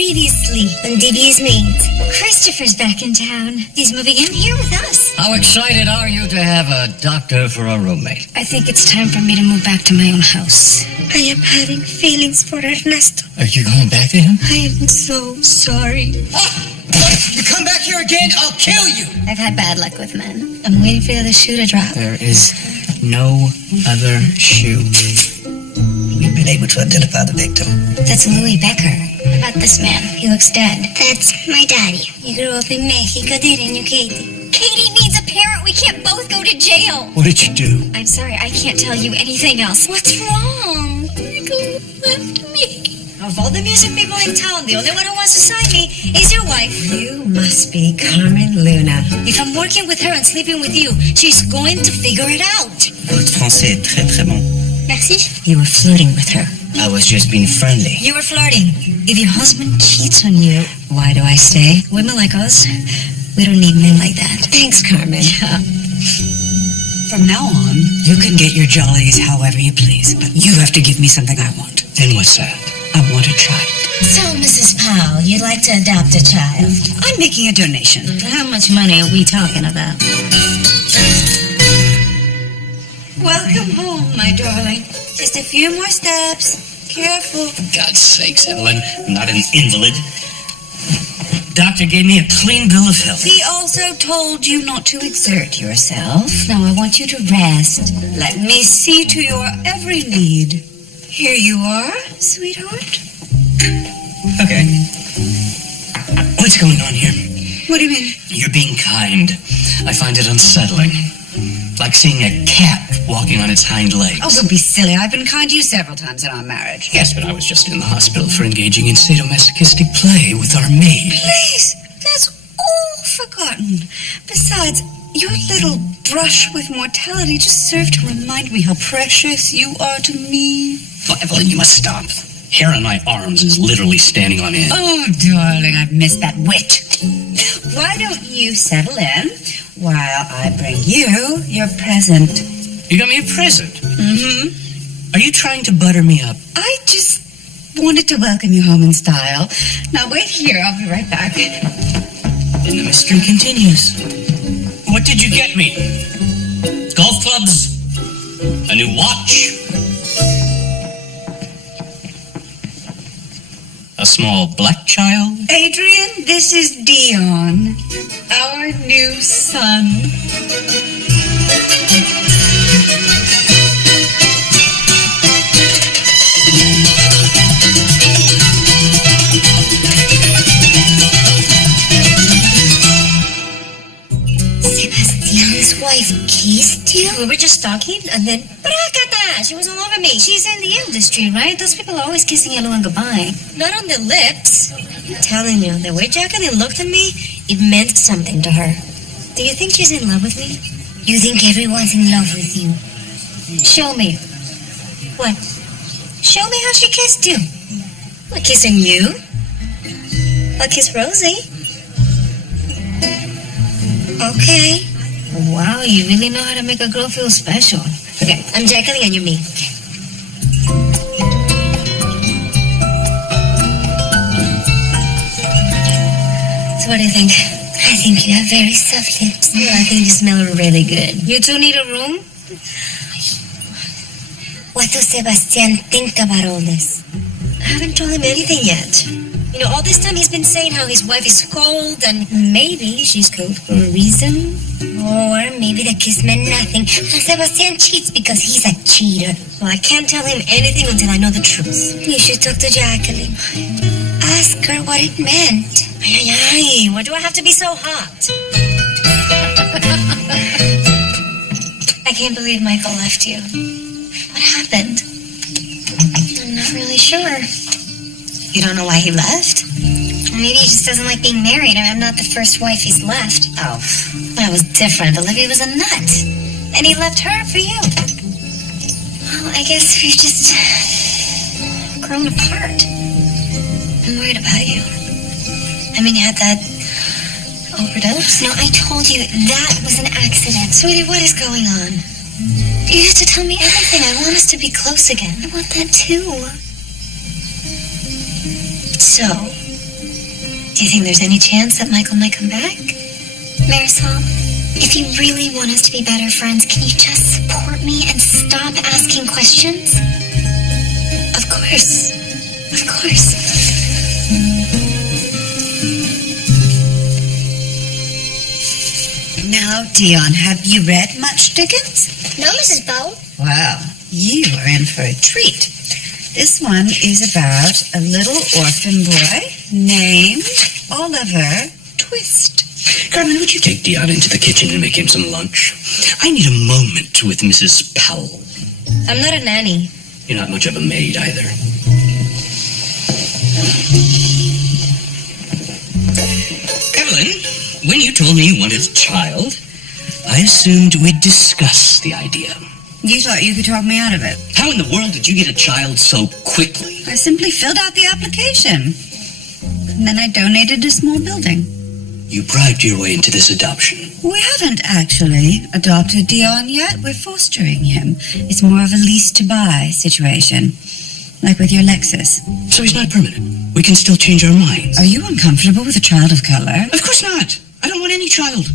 Previously on Devious Maids. Christopher's back in town. He's moving in here with us. How excited are you to have a doctor for a roommate? I think it's time for me to move back to my own house. I am having feelings for Ernesto. Are you going back to him? I am so sorry. You come back here again, I'll kill you! I've had bad luck with men. I'm waiting for the other shoe to drop. There is no other shoe. We've been able to identify the victim. That's Louis Becker. What about this man? He looks dead. That's my daddy. He grew up in Mexico, didn't you, Katie? Katie needs a parent. We can't both go to jail. What did you do? I'm sorry, I can't tell you anything else. What's wrong? Michael left me. Of all the music people in town, the only one who wants to sign me is your wife. You must be Carmen Luna. If I'm working with her and sleeping with you, she's going to figure it out. Votre français est très très bon. Merci. You were flirting with her. I was just being friendly. You were flirting. If your husband cheats on you, why do I stay? Women like us, we don't need men like that. Thanks, Carmen. Yeah. From now on, you can get your jollies however you please, but you have to give me something I want. And what's that? I want a child. So, Mrs. Powell, you'd like to adopt a child? I'm making a donation. How much money are we talking about? Welcome home, my darling. Just a few more steps. Careful. For God's sakes, Evelyn, I'm not an invalid. Doctor gave me a clean bill of health. He also told you not to exert yourself. Now I want you to rest. Let me see to your every need. Here you are, sweetheart. Okay. What's going on here? What do you mean? You're being kind. I find it unsettling. Like seeing a cat walking on its hind legs. Oh, don't be silly. I've been kind to you several times in our marriage. Yes, but I was just in the hospital for engaging in sadomasochistic play with our maid. Please, that's all forgotten. Besides, your little brush with mortality just served to remind me how precious you are to me. Oh, Evelyn, you must stop. Hair on my arms is literally standing on end. Oh, darling, I've missed that wit. Why don't you settle in while I bring you your present? You got me a present? Mm-hmm. Are you trying to butter me up? I just wanted to welcome you home in style. Now wait here, I'll be right back. And the mystery continues. What did you get me? Golf clubs? A new watch? A small black child? Adrian, this is Dion, our new son. Sebastian's wife kissed you? We were just talking, and then... She was all over me. She's in the industry, right? Those people are always kissing hello and goodbye. Not on the lips. I'm telling you, the way Jacqueline looked at me, it meant something to her. Do you think she's in love with me? You think everyone's in love with you? Show me. What? Show me how she kissed you. I'm not kissing you. I'll kiss Rosie. Okay. Wow, you really know how to make a girl feel special. Okay, I'm Jacqueline and you're me. So what do you think? I think you have very soft lips. Well, I think you smell really good. You two need a room? What does Sebastian think about all this? I haven't told him anything yet. You know, all this time he's been saying how his wife is cold and maybe she's cold for a reason. Or maybe the kiss meant nothing. And Sebastian cheats because he's a cheater. Well, I can't tell him anything until I know the truth. You should talk to Jacqueline. Ask her what it meant. Ay, why do I have to be so hot? I can't believe Michael left you. What happened? I'm not really sure. You don't know why he left? Maybe he just doesn't like being married. I'm not the first wife he's left. Oh, that was different. Olivia was a nut. And he left her for you. Well, I guess we've just grown apart. I'm worried about you. I mean, you had that overdose? No, I told you that was an accident. Sweetie, what is going on? You have to tell me everything. I want us to be close again. I want that too. So, Do you think there's any chance that Michael might come back? Marisol, if you really want us to be better friends, can you just support me and stop asking questions? Of course. Of course. Now, Dion, have you read much Dickens? No, Mrs. Bow. Well, you are in for a treat. This one is about a little orphan boy named Oliver Twist. Carmen, would you take Dion into the kitchen and make him some lunch? I need a moment with Mrs. Powell. I'm not a nanny. You're not much of a maid either. Evelyn, when you told me you wanted a child, I assumed we'd discuss the idea. You thought you could talk me out of it. How in the world did you get a child so quickly? I simply filled out the application. And then I donated a small building. You bribed your way into this adoption. We haven't actually adopted Dion yet. We're fostering him. It's more of a lease-to-buy situation, like with your Lexus. So he's not permanent. We can still change our minds. Are you uncomfortable with a child of color? Of course not. I don't want any child.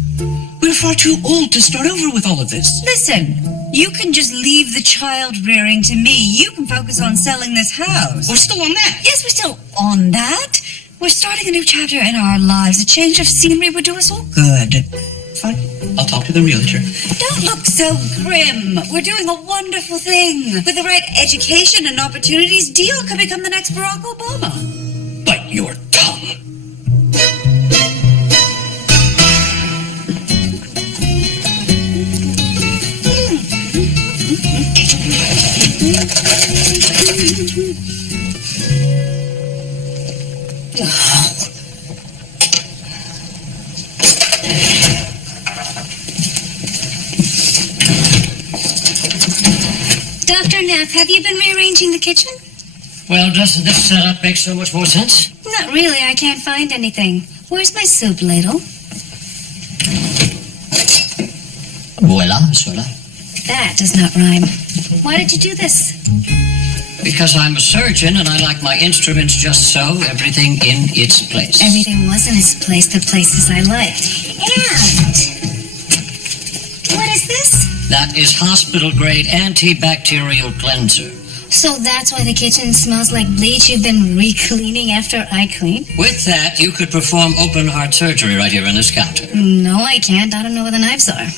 We're far too old to start over with all of this. Listen, you can just leave the child rearing to me. You can focus on selling this house. We're still on that. Yes, we're still on that. We're starting a new chapter in our lives. A change of scenery would do us all good. Fine. I'll talk to the realtor. Don't look so grim. We're doing a wonderful thing. With the right education and opportunities, Dion could become the next Barack Obama. Bite your tongue. Dr. Neff, have you been rearranging the kitchen? Well, doesn't this setup make so much more sense? Not really. I can't find anything. Where's my soup ladle? Voila, Zoila. That does not rhyme. Why did you do this? Because I'm a surgeon and I like my instruments just so, everything in its place. Everything was in its place, the places I liked. And what is this? That is hospital-grade antibacterial cleanser. So that's why the kitchen smells like bleach. You've been re-cleaning after I clean? With that, you could perform open-heart surgery right here on this counter. No, I can't. I don't know where the knives are.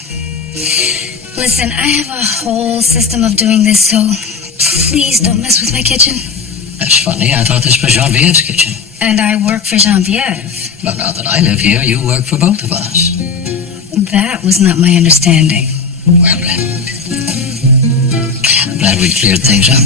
Listen, I have a whole system of doing this, so please don't mess with my kitchen. That's funny. I thought this was Genevieve's kitchen. And I work for Genevieve. But now that I live here, you work for both of us. That was not my understanding. Well, I'm glad we cleared things up.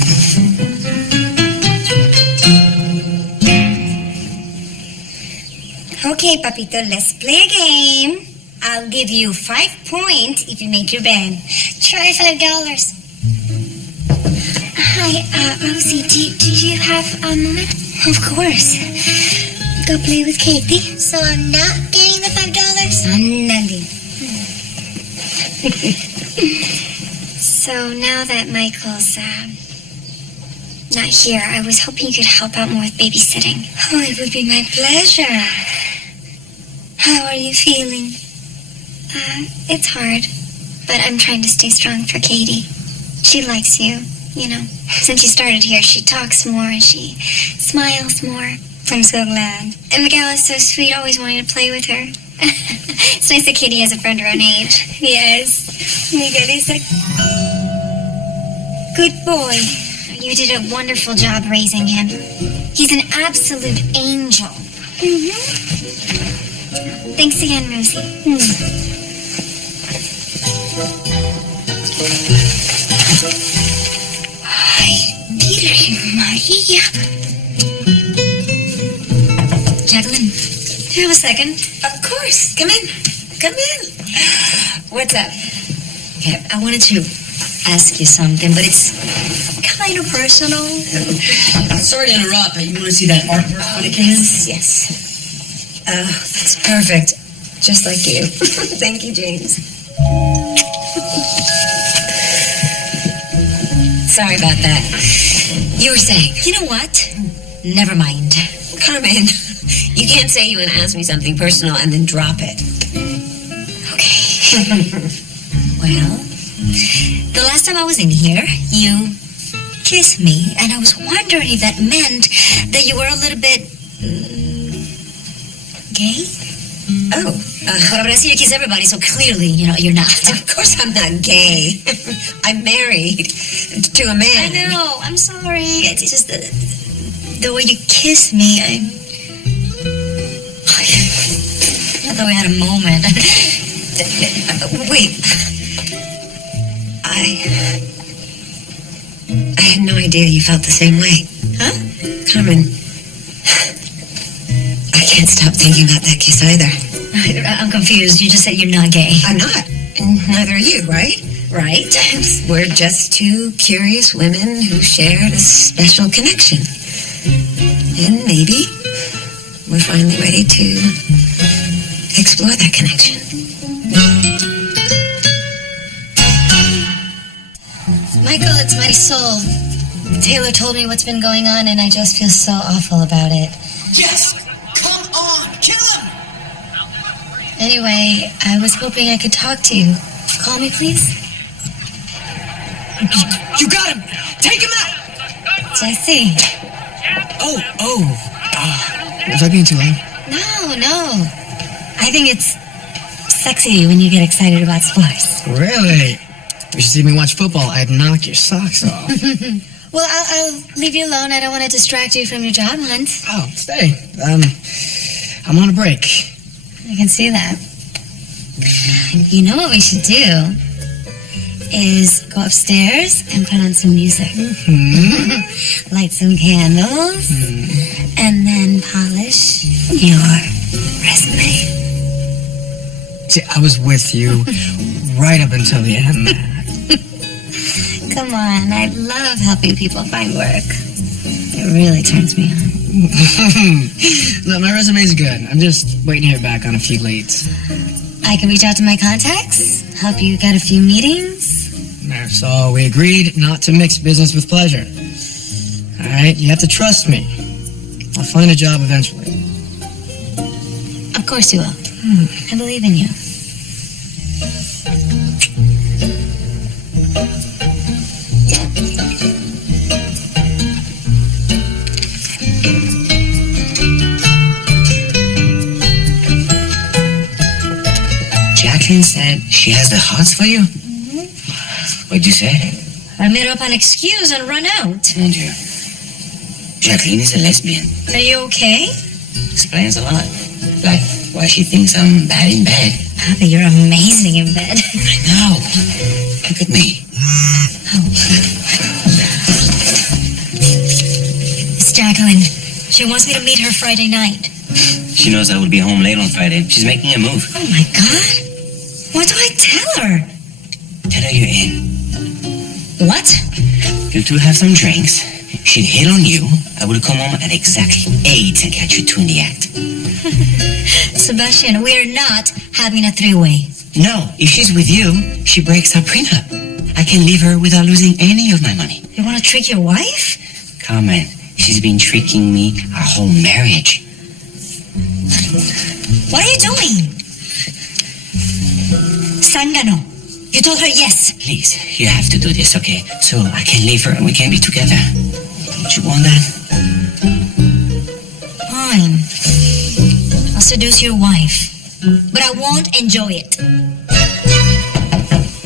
Okay, Papito, let's play a game. I'll give you 5 points if you make your bed. Try $5. Hi, Rosie, do you have a moment? Of course. Go play with Katie. So I'm not getting the $5? I'm nothing. So now that Michael's not here, I was hoping you could help out more with babysitting. Oh, it would be my pleasure. How are you feeling? It's hard, but I'm trying to stay strong for Katie. She likes you, you know. Since she started here, she talks more and she smiles more. I'm so glad. And Miguel is so sweet, always wanting to play with her. It's nice that Katie has a friend her own age. Yes, Miguel is a good boy. You did a wonderful job raising him. He's an absolute angel. Mm-hmm. Thanks again, Rosie. Ay, Virgen Maria. Jacqueline, do you have a second? Of course. Come in. Come in. What's up? Okay, I wanted to ask you something, but it's kind of personal. Sorry to interrupt, but you want to see that artwork when it came in? Yes. That's perfect. Just like you. Thank you, James. Sorry about that. You were saying. You know what? Never mind. Carmen, You can't say you want to ask me something personal and then drop it. Okay. Well, the last time I was in here, you kissed me, and I was wondering if that meant that you were a little bit gay. Oh. But I see you kiss everybody, so clearly, you're not. Of course I'm not gay. I'm married to a man. I know. I'm sorry. It's just the way you kiss me. I thought we had a moment. Wait. I had no idea you felt the same way. Huh? Carmen, I can't stop thinking about that kiss either. I'm confused. You just said you're not gay. I'm not. And neither are you, right? Right? We're just two curious women who shared a special connection. And maybe we're finally ready to explore that connection. Michael, it's Marisol. Taylor told me what's been going on, and I just feel so awful about it. Yes! Come on! Kill him! Anyway, I was hoping I could talk to you. Call me, please. You got him! Take him out! Jesse. Was I being too loud? No. I think it's sexy when you get excited about sports. Really? You should see me watch football. I'd knock your socks off. Well, I'll leave you alone. I don't want to distract you from your job hunt. Oh, stay. I'm on a break. I can see that. You know what we should do is go upstairs and put on some music. Mm-hmm. Light some candles, and then polish your resume. See, I was with you right up until the end. Come on, I love helping people find work. It really turns me on. No, my resume's good. I'm just waiting to hear back on a few leads. I can reach out to my contacts, help you get a few meetings. Marisol, we agreed not to mix business with pleasure. All right, you have to trust me. I'll find a job eventually. Of course you will. I believe in you. Jacqueline said she has the hots for you? What'd you say? I made up an excuse and run out. Oh dear. Jacqueline is a lesbian. Are you okay? Explains a lot. Like why she thinks I'm bad in bed. Papa, you're amazing in bed. I know. Look at me. It's Jacqueline. She wants me to meet her Friday night. She knows I will be home late on Friday. She's making a move. Oh my God. What do I tell her? Tell her you're in. What? You two have some drinks. She'd hit on you. I will come home at exactly 8 and catch you two in the act. Sebastian, we're not having a three-way. No, if she's with you, she breaks our prenup. I can leave her without losing any of my money. You want to trick your wife? Carmen, she's been tricking me our whole marriage. What are you doing? Sangano. You told her yes. Please, you have to do this, okay? So I can leave her and we can be together. Don't you want that? Fine. I'll seduce your wife. But I won't enjoy it.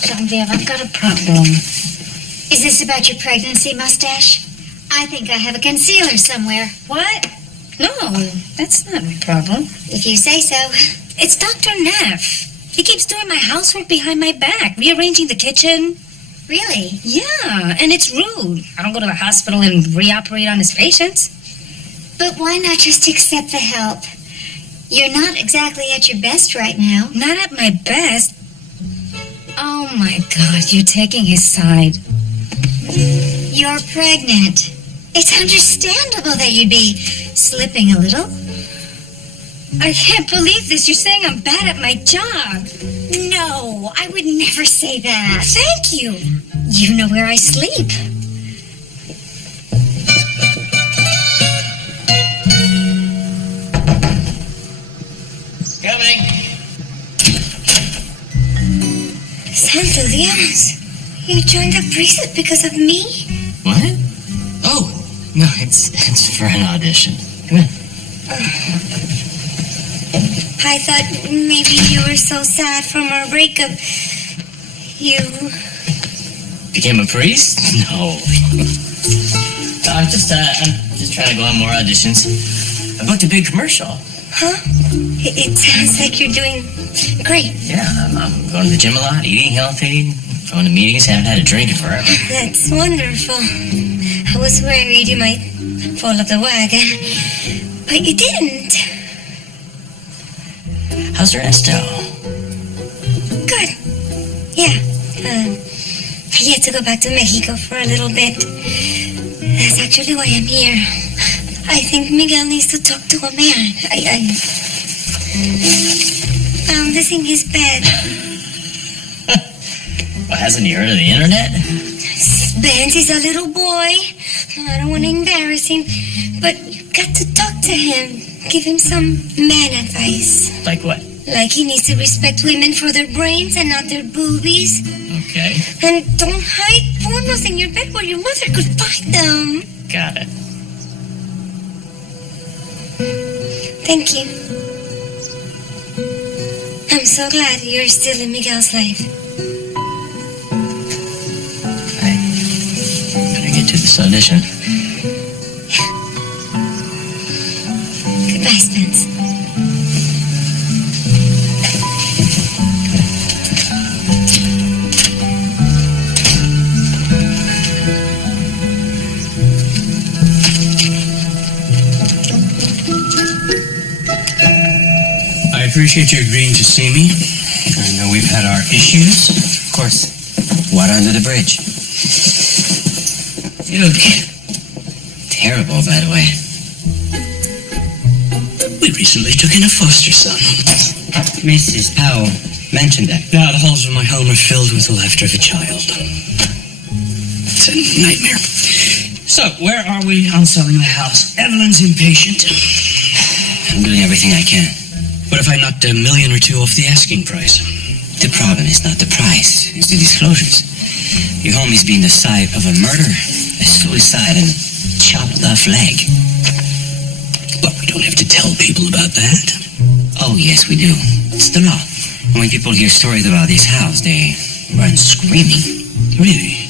Genevieve, I've got a problem. Is this about your pregnancy mustache? I think I have a concealer somewhere. What? No, that's not my problem. If you say so. It's Dr. Neff. He keeps doing my housework behind my back, rearranging the kitchen. Really? Yeah, and it's rude. I don't go to the hospital and reoperate on his patients. But why not just accept the help? You're not exactly at your best right now. Not at my best. Oh my God, you're taking his side. You're pregnant. It's understandable that you'd be slipping a little. I can't believe this. You're saying I'm bad at my job. No, I would never say that. Thank you. You know where I sleep. Santo Dios. You joined the priesthood because of me? What? Oh, no, it's for an audition. Come in. I thought maybe you were so sad from our breakup. You... Became a priest? No. I'm just trying to go on more auditions. I booked a big commercial. Huh? It sounds like you're doing great. Yeah, I'm going to the gym a lot, eating healthy, going to meetings, haven't had a drink in forever. That's wonderful. I was worried you might fall off the wagon, but you didn't. How's Ernesto? Good. Yeah. I had to go back to Mexico for a little bit. That's actually why I'm here. I think Miguel needs to talk to a man. I found this in his bed. Well, hasn't he heard of the internet? Spence is a little boy. I don't want to embarrass him, but you've got to talk to him. Give him some man advice. Like what? Like he needs to respect women for their brains and not their boobies. Okay. And don't hide pornos in your bed where your mother could find them. Got it. Thank you. I'm so glad you're still in Miguel's life. I better get to this audition. Goodbye, Spence. I appreciate you agreeing to see me. I know we've had our issues. Of course. Water under the bridge. You look Terrible, by the way. We recently took in a foster son. Mrs. Powell mentioned that. Now the halls of my home are filled with the laughter of a child. It's a nightmare. So, where are we on selling the house? Evelyn's impatient. I'm doing everything I can. What if I knocked $1 million or $2 million off the asking price? The problem is not the price, it's the disclosures. Your home is being the site of a murder, a suicide, and a chopped off leg. Well, we don't have to tell people about that. Oh, yes, we do. It's the law. And when people hear stories about this house, they run screaming. Really?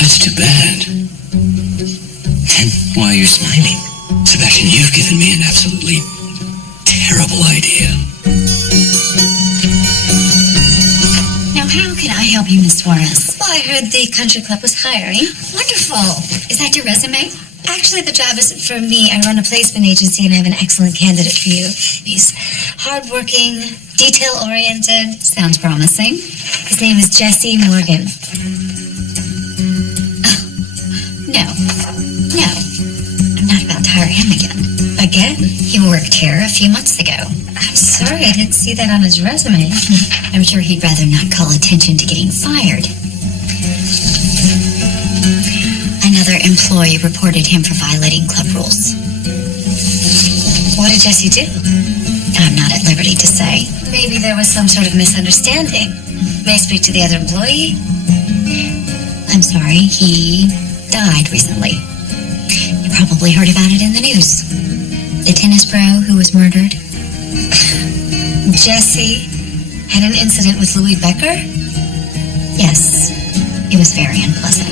That's too bad. Then why are you smiling? Sebastian, you've given me an absolutely terrible idea. Now, how can I help you, Miss Suarez? Well, I heard the country club was hiring. Wonderful. Is that your resume? Actually, the job isn't for me. I run a placement agency and I have an excellent candidate for you. He's hardworking, detail-oriented. Sounds promising. His name is Jesse Morgan. No. I'm not about to hire him again. Again? He worked here a few months ago. I'm sorry, I didn't see that on his resume. I'm sure he'd rather not call attention to getting fired. Another employee reported him for violating club rules. What did Jesse do? I'm not at liberty to say. Maybe there was some sort of misunderstanding. May I speak to the other employee? I'm sorry, he died recently. You probably heard about it in the news. The tennis pro who was murdered. Jesse had an incident with Louis Becker? Yes, it was very unpleasant.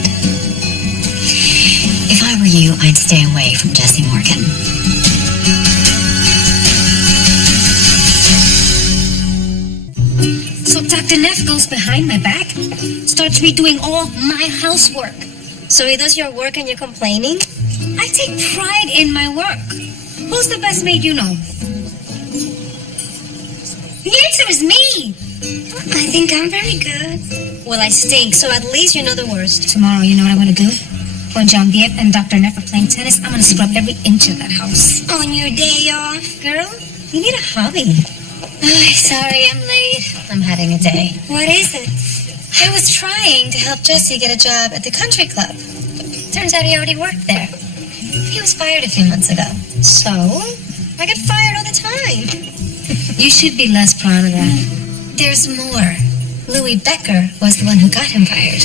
If I were you, I'd stay away from Jesse Morgan. So Dr. Neff goes behind my back, starts redoing all my housework. So he does your work and you're complaining? I take pride in my work. Who's the best maid you know? The answer is me. I think I'm very good. Well, I stink, so at least you know the worst. Tomorrow, you know what I'm going to do? When Genevieve and Dr. Neff are playing tennis, I'm going to scrub every inch of that house. On your day off? Girl, you need a hobby. Sorry, I'm late. I'm having a day. What is it? I was trying to help Jesse get a job at the country club. Turns out he already worked there. He was fired a few months ago. So, I get fired all the time. You should be less proud of that. There's more. Louis Becker was the one who got him fired.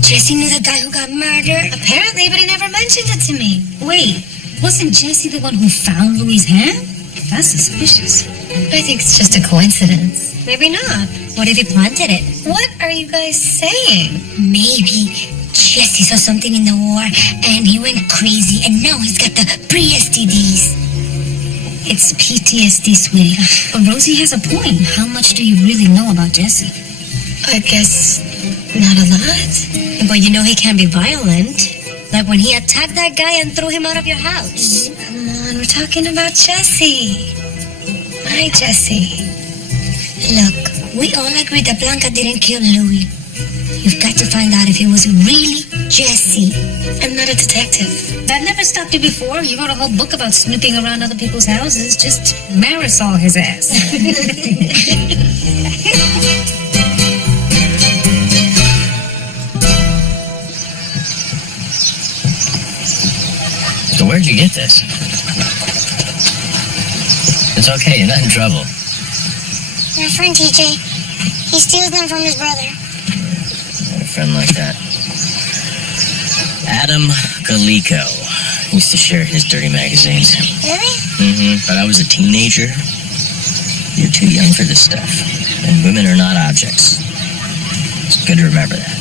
Jesse knew the guy who got murdered? Apparently, but he never mentioned it to me. Wait, wasn't Jesse the one who found Louis' hand? That's suspicious. I think it's just a coincidence. Maybe not. What if he planted it? What are you guys saying? Maybe Jesse saw something in the war and he went crazy and now he's got the pre-STDs. It's PTSD, sweetie. But Rosie has a point. How much do you really know about Jesse? I guess not a lot. But you know he can be violent. Like when he attacked that guy and threw him out of your house. Come on, we're talking about Jesse. My Jesse. Look, we all agree that Blanca didn't kill Louis. You've got to find out if it was really Jesse. I'm not a detective. That never stopped you before. You wrote a whole book about snooping around other people's houses. Just Marisol his ass. So where'd you get this? It's okay, you're not in trouble. My friend TJ. He steals them from his brother. A friend like that. Adam Galico used to share his dirty magazines. Really? Mm-hmm. But I was a teenager. You're too young for this stuff. And women are not objects. It's good to remember that.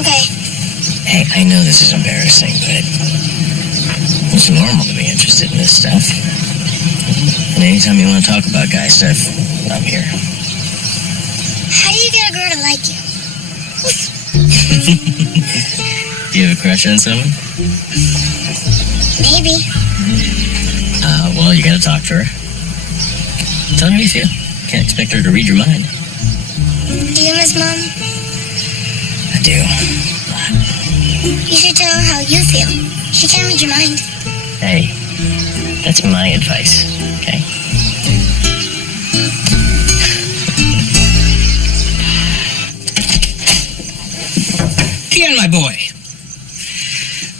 Okay. Hey, I know this is embarrassing, but it's normal to be interested in this stuff. And anytime you want to talk about guy stuff, I'm here. How do you get a girl to like you? Do you have a crush on someone? Maybe. Well, you gotta talk to her. Tell her how you feel. Can't expect her to read your mind. Do you miss Mom? I do. You should tell her how you feel. She can't read your mind. Hey, that's my advice, okay? Again, my boy.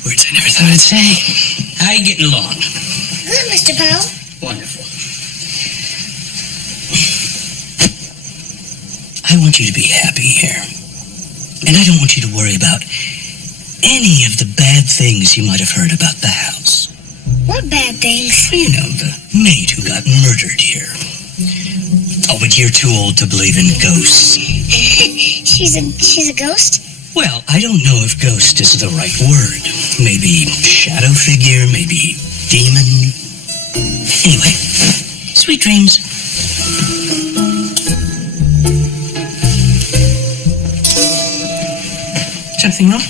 Words I never thought I'd say. How you getting along? Good, Mr. Powell. Wonderful. I want you to be happy here. And I don't want you to worry about any of the bad things you might have heard about the house. What bad things? You know, the maid who got murdered here. Oh, but you're too old to believe in ghosts. She's a ghost? Well, I don't know if ghost is the right word. Maybe shadow figure, maybe demon. Anyway, sweet dreams. Something wrong?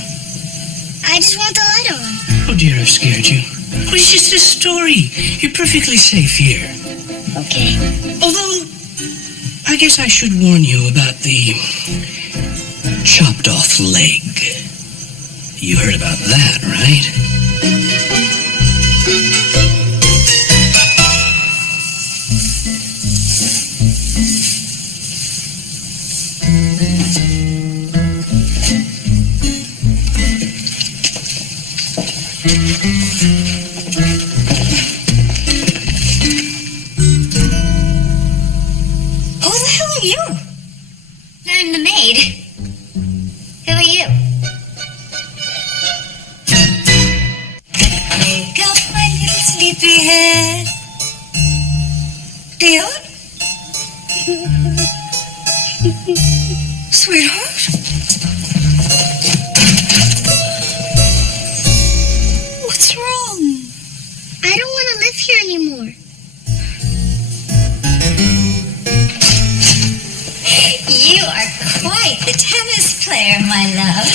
I just want the light on. Oh dear, I've scared you. Oh, it's just a story. You're perfectly safe here. Okay. Although, I guess I should warn you about the chopped off leg. You heard about that, right? Who the hell are you? I'm the maid. Who are you? Wake up, my little sleepyhead. Dion? Sweetheart? What's wrong? I don't want to live here anymore. You are quite the tennis player, my love.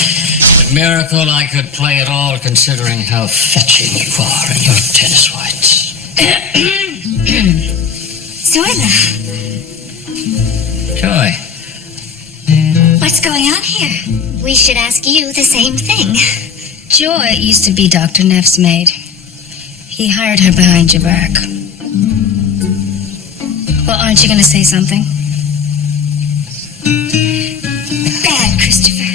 A miracle I could play at all, considering how fetching you are in your tennis whites. Zoila, Joy. what's going on here? We should ask you the same thing. Joy used to be Dr. Neff's maid. He hired her behind your back. Well, aren't you going to say something? Bad, Christopher.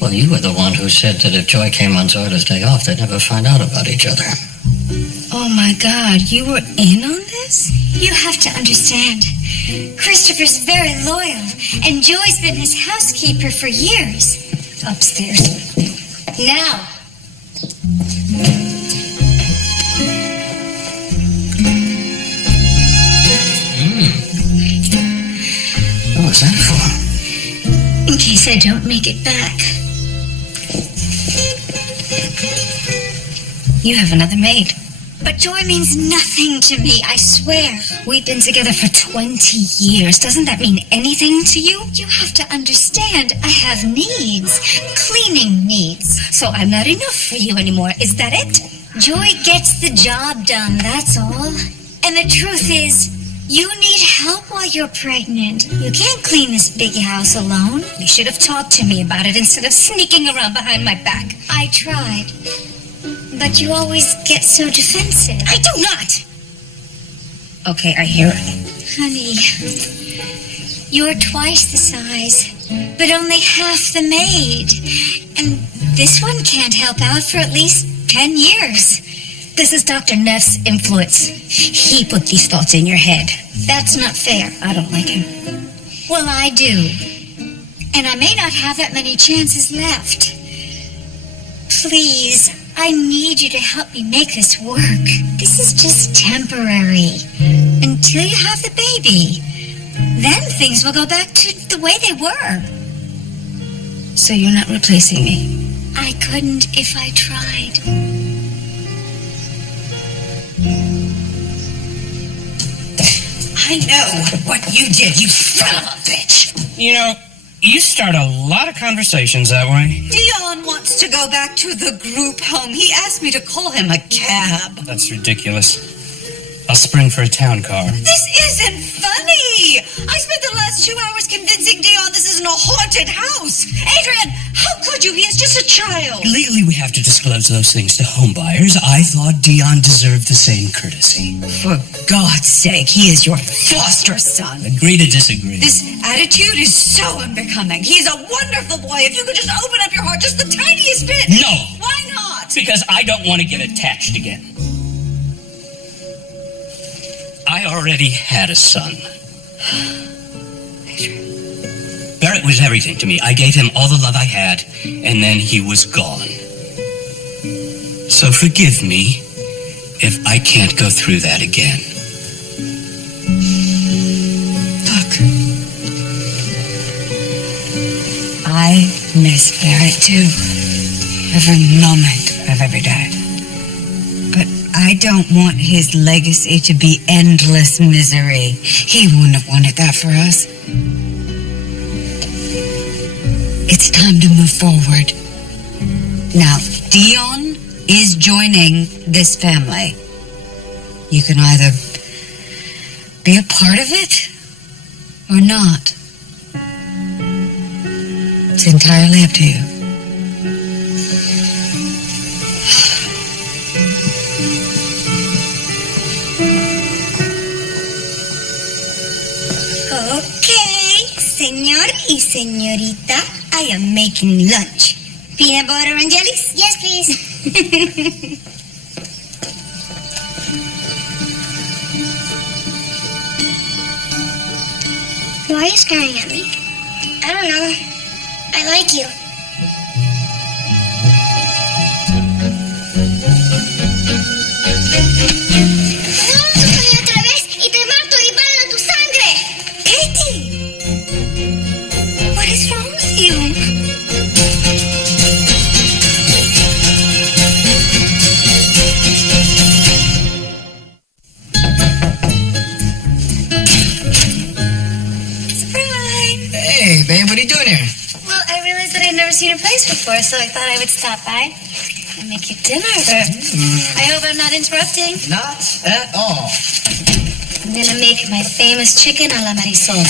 Well, you were the one who said that if Joy came on Zoila's day off, they'd never find out about each other. Oh, my God, you were in on this? You have to understand. Christopher's very loyal, and Joy's been his housekeeper for years. Upstairs. Now. What was that for? In case I don't make it back. You have another maid. But Joy means nothing to me, I swear. We've been together for 20 years. Doesn't that mean anything to you? You have to understand, I have needs. Cleaning needs. So I'm not enough for you anymore. Is that it? Joy gets the job done, that's all. And the truth is, you need help while you're pregnant. You can't clean this big house alone. You should have talked to me about it instead of sneaking around behind my back. I tried. But you always get so defensive. I do not! Okay, I hear it. Honey, you're twice the size, but only half the maid. And this one can't help out for at least 10 years. This is Dr. Neff's influence. He put these thoughts in your head. That's not fair. I don't like him. Well, I do. And I may not have that many chances left. Please, I need you to help me make this work. This is just temporary. Until you have the baby. Then things will go back to the way they were. So you're not replacing me? I couldn't if I tried. I know what you did, you son of a bitch! You know, you start a lot of conversations that way. Dion wants to go back to the group home. He asked me to call him a cab. That's ridiculous. I'll spring for a town car. This isn't funny. I spent the last 2 hours convincing Dion this isn't a haunted house. Adrian, how could you? He is just a child. Legally, we have to disclose those things to homebuyers. I thought Dion deserved the same courtesy. For God's sake, he is your foster son. Agree to disagree. This attitude is so unbecoming. He's a wonderful boy. If you could just open up your heart just the tiniest bit. No. Why not? Because I don't want to get attached again. I already had a son. Barrett was everything to me. I gave him all the love I had, and then he was gone. So forgive me if I can't go through that again. Look. I miss Barrett too. Every moment of every day. But I don't want his legacy to be endless misery. He wouldn't have wanted that for us. It's time to move forward. Now, Dion is joining this family. You can either be a part of it or not. It's entirely up to you. Okay, señor y señorita, I am making lunch. Peanut butter and jellies? Yes, please. Why are you staring at me? I don't know. I like you. Otra vez y te mato y bailo tu sangre. Katie! What is wrong with you? Hey, babe, what are you doing here? Well, I realized that I'd never seen your place before, so I thought I would stop by and make you dinner. I hope I'm not interrupting. Not at all. I'm gonna make my famous chicken a la Marisol.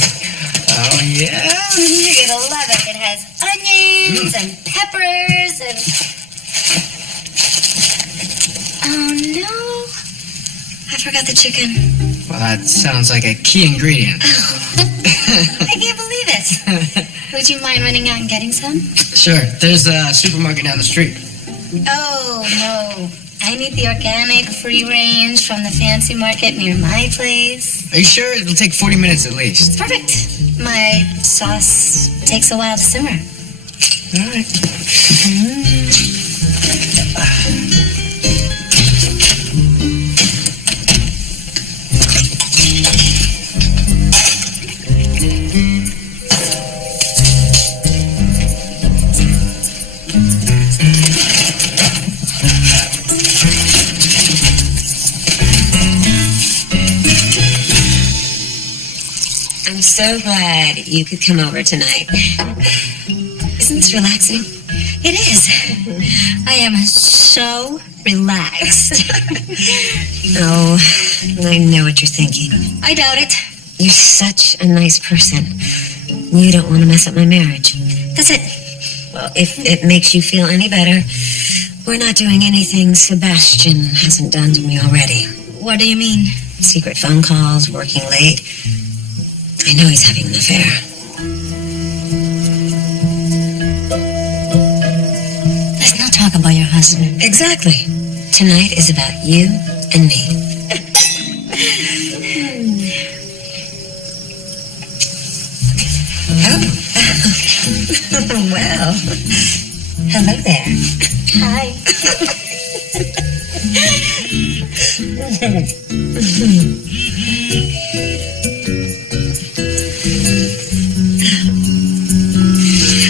Oh, yeah? You're gonna love it. It has onions and peppers and... Oh, no. I forgot the chicken. Well, that sounds like a key ingredient. I can't believe it. Would you mind running out and getting some? Sure, there's a supermarket down the street. Oh, no. I need the organic, free range from the fancy market near my place. Are you sure? It'll take 40 minutes at least. Perfect. My sauce takes a while to simmer. All right. I'm so glad you could come over tonight. Isn't this relaxing? It is. I am so relaxed. Oh, I know what you're thinking. I doubt it. You're such a nice person. You don't want to mess up my marriage. That's it. Well, if it makes you feel any better, we're not doing anything Sebastian hasn't done to me already. What do you mean? Secret phone calls, working late. I know he's having an affair. Let's not talk about your husband. Exactly. Tonight is about you and me. Oh. Well. Hello there. Hi.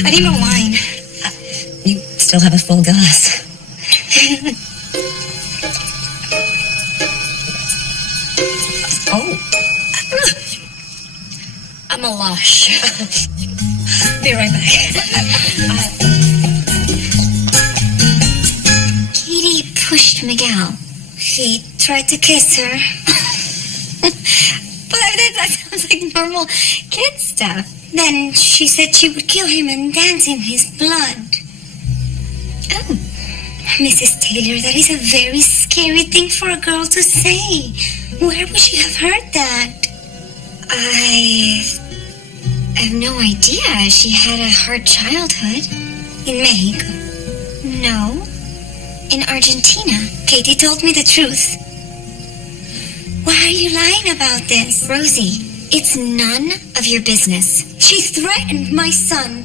I need more wine. You still have a full glass. Oh. I'm a lush. Be right back. Katie pushed Miguel. He tried to kiss her. But that sounds like normal kid stuff. Then she said she would kill him and dance in his blood. Oh, Mrs. Taylor, that is a very scary thing for a girl to say. Where would she have heard that? I have no idea. She had a hard childhood. In Mexico? No. In Argentina. Katie told me the truth. Why are you lying about this? Rosie, it's none of your business. She threatened my son.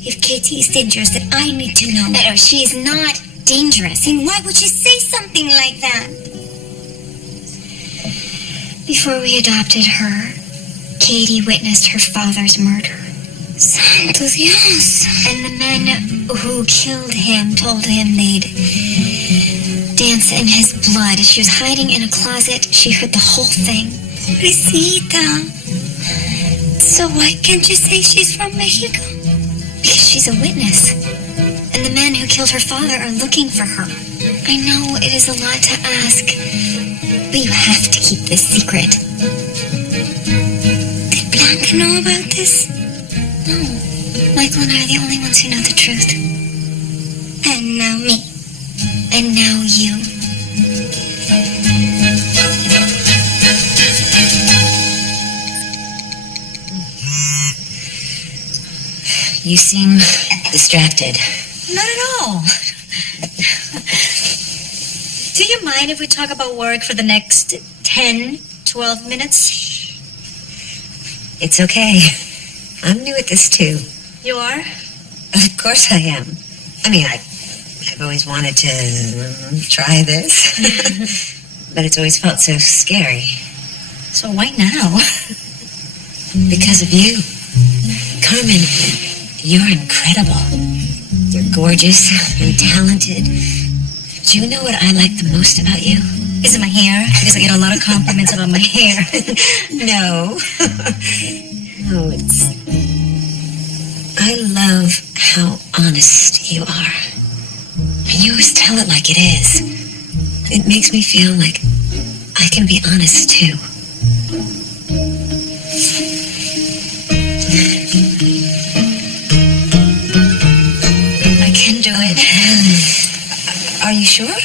If Katie is dangerous, then I need to know. No, she is not dangerous. Then why would she say something like that? Before we adopted her, Katie witnessed her father's murder. Santo Dios. And the men who killed him told him they'd dance in his blood. She was hiding in a closet. She heard the whole thing. Pobrecita. So why can't you say she's from Mexico? Because she's a witness. And the men who killed her father are looking for her. I know it is a lot to ask, but you have to keep this secret. Did Blanca know about this? No. Michael and I are the only ones who know the truth. And now me. And now you. You seem distracted. Not at all. Do you mind if we talk about work for the next 10, 12 minutes? It's okay. I'm new at this too. You are? Of course I am. I mean, I've always wanted to try this. But it's always felt so scary. So why now? Because of you. Carmen, you're incredible. You're gorgeous and talented. Do you know what I like the most about you? Is it my hair? Because I get a lot of compliments about my hair. No. No, it's... I love how honest you are. And you always tell it like it is. It makes me feel like I can be honest too. I can do it. Are you sure?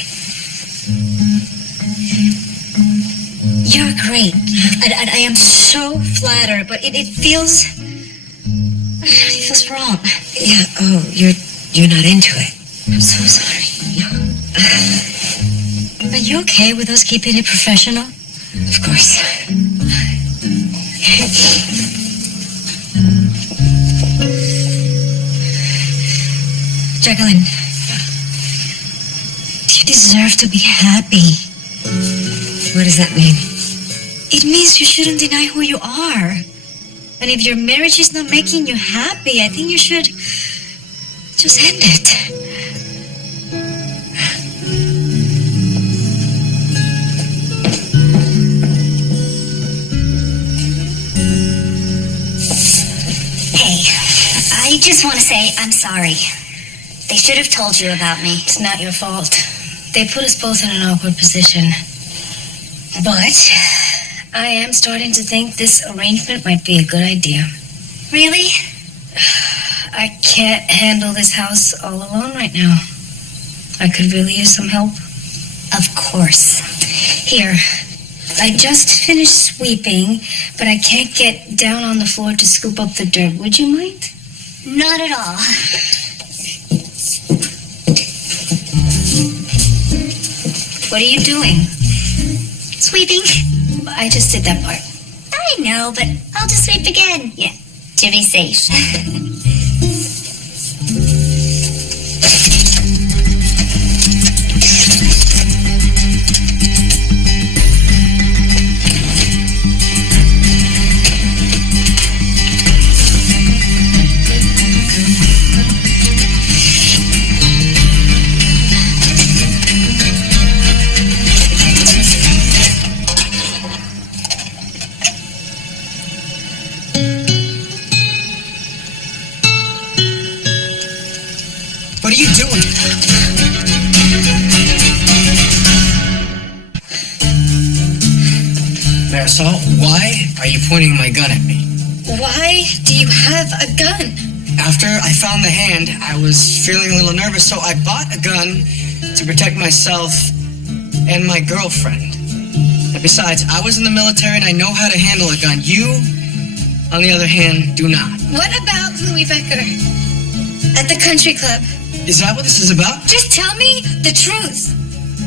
You're great. I am so flattered, but it feels wrong. Yeah, oh, you're not into it. I'm so sorry. Are you okay with us keeping it professional? Of course. Jacqueline, you deserve to be happy. What does that mean? It means you shouldn't deny who you are. And if your marriage is not making you happy, I think you should just end it. I just want to say I'm sorry. They should have told you about me. It's not your fault. They put us both in an awkward position. But I am starting to think this arrangement might be a good idea. Really? I can't handle this house all alone right now. I could really use some help. Of course. Here, I just finished sweeping, but I can't get down on the floor to scoop up the dirt. Would you mind? Not at all. What are you doing? Sweeping. I just did that part. I know, but I'll just sweep again. Yeah, to be safe. What are you doing? Marisol, why are you pointing my gun at me? Why do you have a gun? After I found the hand, I was feeling a little nervous, so I bought a gun to protect myself and my girlfriend. And besides, I was in the military and I know how to handle a gun. You, on the other hand, do not. What about Louis Becker at the country club? Is that what this is about? Just tell me the truth.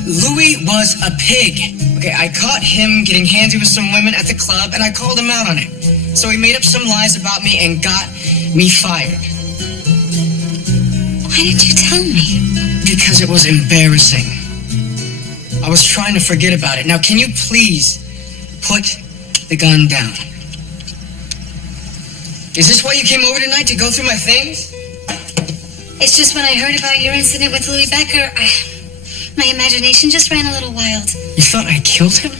Louis was a pig. Okay, I caught him getting handsy with some women at the club, and I called him out on it. So he made up some lies about me and got me fired. Why didn't you tell me? Because it was embarrassing. I was trying to forget about it. Now, can you please put the gun down? Is this why you came over tonight, to go through my things? It's just when I heard about your incident with Louis Becker, my imagination just ran a little wild. You thought I killed him?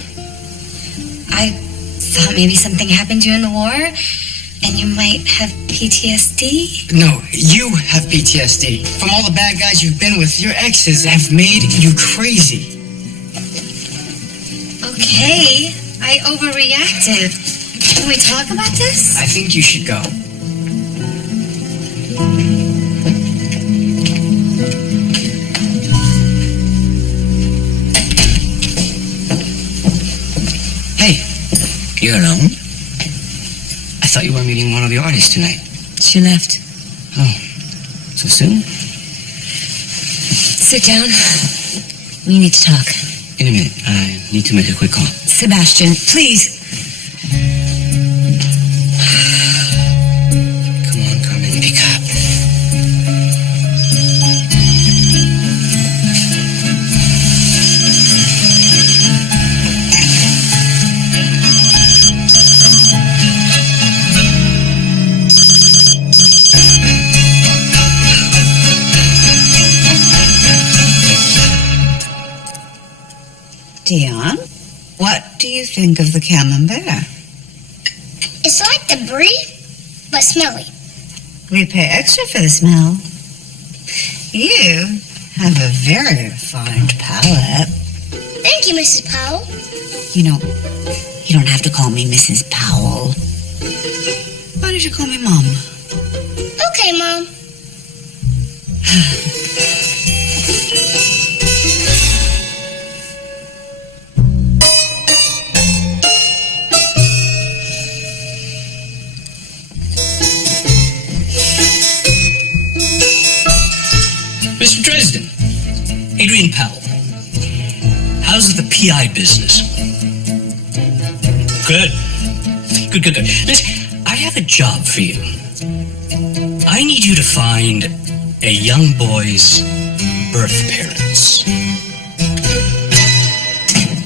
I thought maybe something happened to you in the war, and you might have PTSD. No, you have PTSD. From all the bad guys you've been with, your exes have made you crazy. Okay, I overreacted. Can we talk about this? I think you should go. Hey. You alone? I thought you were meeting one of the artists tonight. She left. Oh, so soon? Sit down. We need to talk. In a minute. I need to make a quick call. Sebastian, please. Come on, Carmen, pick up. Dion, what do you think of the camembert? It's like the brie, but smelly. We pay extra for the smell. You have a very refined palate. Thank you, Mrs. Powell. You know, you don't have to call me Mrs. Powell. Why don't you call me Mom? Okay, Mom. Mr. Dresden, Adrian Powell. How How's the PI business? Good. Good. Listen, I have a job for you. I need you to find a young boy's birth parents.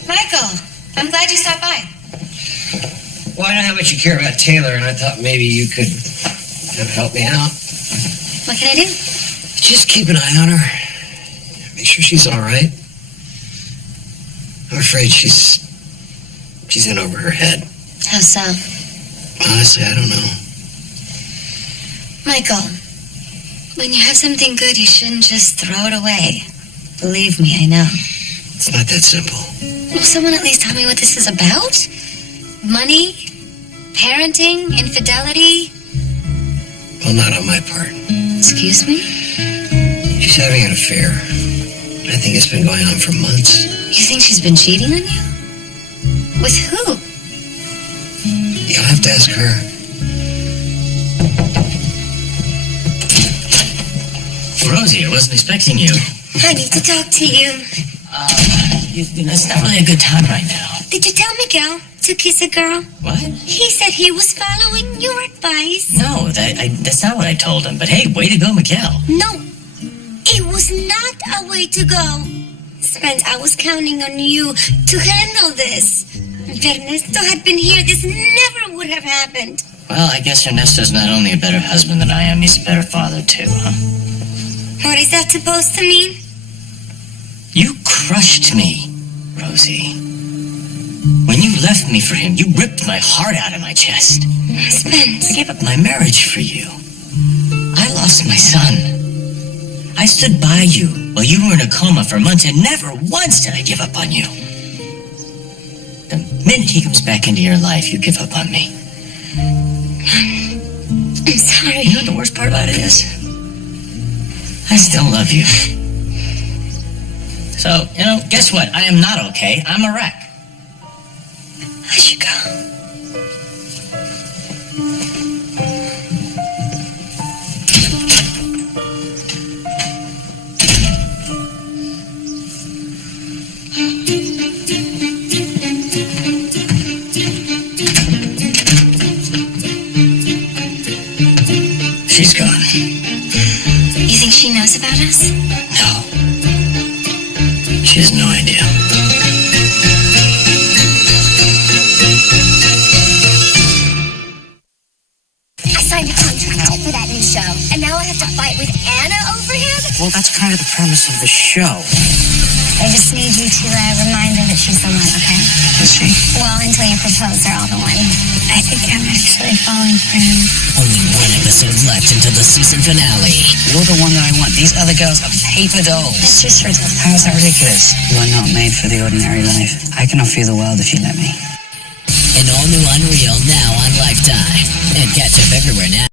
Michael, I'm glad you stopped by. Well, I know how much you care about Taylor, and I thought maybe you could help me out. What can I do? Just keep an eye on her. Make sure she's all right. I'm afraid she's in over her head. How so? Honestly, I don't know. Michael, when you have something good, you shouldn't just throw it away. Believe me, I know. It's not that simple. Will someone at least tell me what this is about? Money? Parenting? Infidelity? Well, not on my part. Excuse me? She's having an affair. I think it's been going on for months. You think she's been cheating on you? With who? You'll have to ask her. Rosie, I wasn't expecting you. I need to talk to you. It's not really a good time right now. Did you tell Miguel to kiss a girl? What? He said he was following your advice. No, that's not what I told him. But hey, way to go, Miguel. No, it was not a way to go. Spence, I was counting on you to handle this. If Ernesto had been here, this never would have happened. Well, I guess Ernesto's not only a better husband than I am, he's a better father too, huh? What is that supposed to mean? You crushed me, Rosie. When you left me for him, you ripped my heart out of my chest. Spence. I gave up my marriage for you. I lost my son. I stood by you while you were in a coma for months, and never once did I give up on you. The minute he comes back into your life, you give up on me. I'm sorry. You know what the worst part about it is? I still love you. So, guess what? I am not okay. I'm a wreck. I should go. She's gone. You think she knows about us? No. She has no idea. I signed a contract for that new show, and now I have to fight with Anna over him? Well, that's kind of the premise of the show. I just need you to remind her that she's the one, okay? Is she? Well, until you propose her all the one. I think I'm actually falling for him. Only one episode left until the season finale. You're the one that I want. These other girls are paper dolls. That's just ridiculous. How is that ridiculous? You are not made for the ordinary life. I can offer you the world if you let me. An all-new Unreal now on Lifetime. And catch up everywhere now.